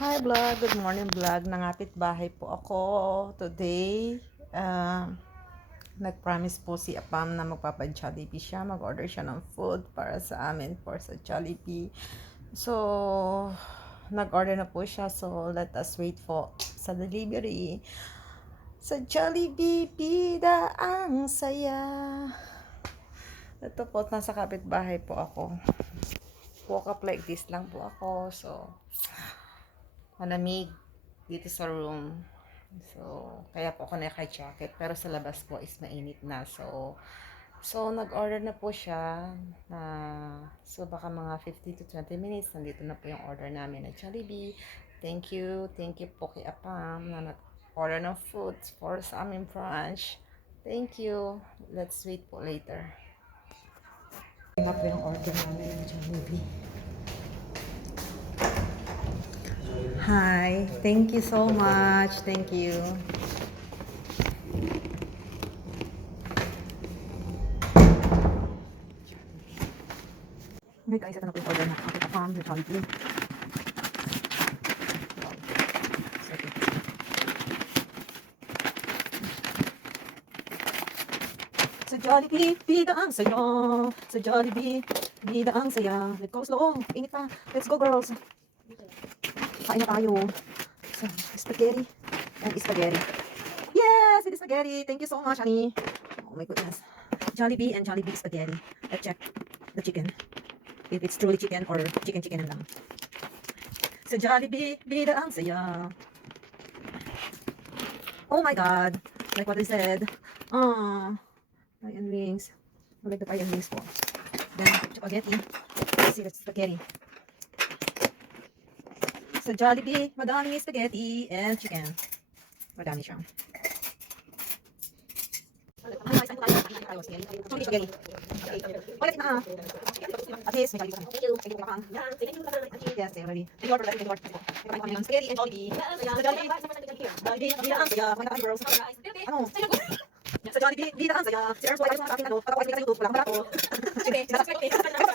Hi vlog, good morning vlog. Nangapit bahay po ako today. Nag-promise po si Apam na magpapa-Jollibee siya. Mag-order siya ng food para sa amin for sa Jollibee. So, nag-order na po siya. So, let us wait for sa delivery. Sa Jollibee, bida ang saya. Ito po, nasa kapitbahay po ako. Walk up like this lang po ako. So, malamig dito sa room. So, kaya po ako naka-jacket. Pero sa labas po is mainit na. So nag-order na po siya. So, baka mga 15 to 20 minutes. Nandito na po yung order namin at Jollibee. Thank you. Thank you po kay Apam na nag-order ng foods for sa aming branch. Thank you. Let's wait po later. Ito na po yung order namin ng Jollibee. Hi, thank you so much. Thank you. Okay guys, ito na po yung order na aking Apam sa Jollibee. Sa Jollibee, bida ang saya. Sa Jollibee, bida ang saya. Let's go slow. Init pa. Let's go girls. Kain na tayo. So, spaghetti and spaghetti. Yes, it is spaghetti. Thank you so much, honey. Oh my goodness. Jollibee and Jollibee spaghetti. Let's check the chicken. If it's truly chicken or chicken lang. Sa Jollibee, bida ang saya. Oh my God. Like what I said. Onion rings. I like the onion rings po. Then, spaghetti. Let's see, that's spaghetti. Sa Jollibee, madami spaghetti and chicken. Madami siya. Spaghetti. Ulit na. At least, may Jollibee. Thank you. Thank you. Yes, they're ready. Thank you for the spaghetti and Jollibee. Sa Jollibee, Jollibee, bida ang saya. Mga tayo girls. Ano? Sa Jollibee, bida ang saya. Si Earth, wala kayo sa ating patawag sa YouTube. Wala ko. Sige. Subscribe kayo.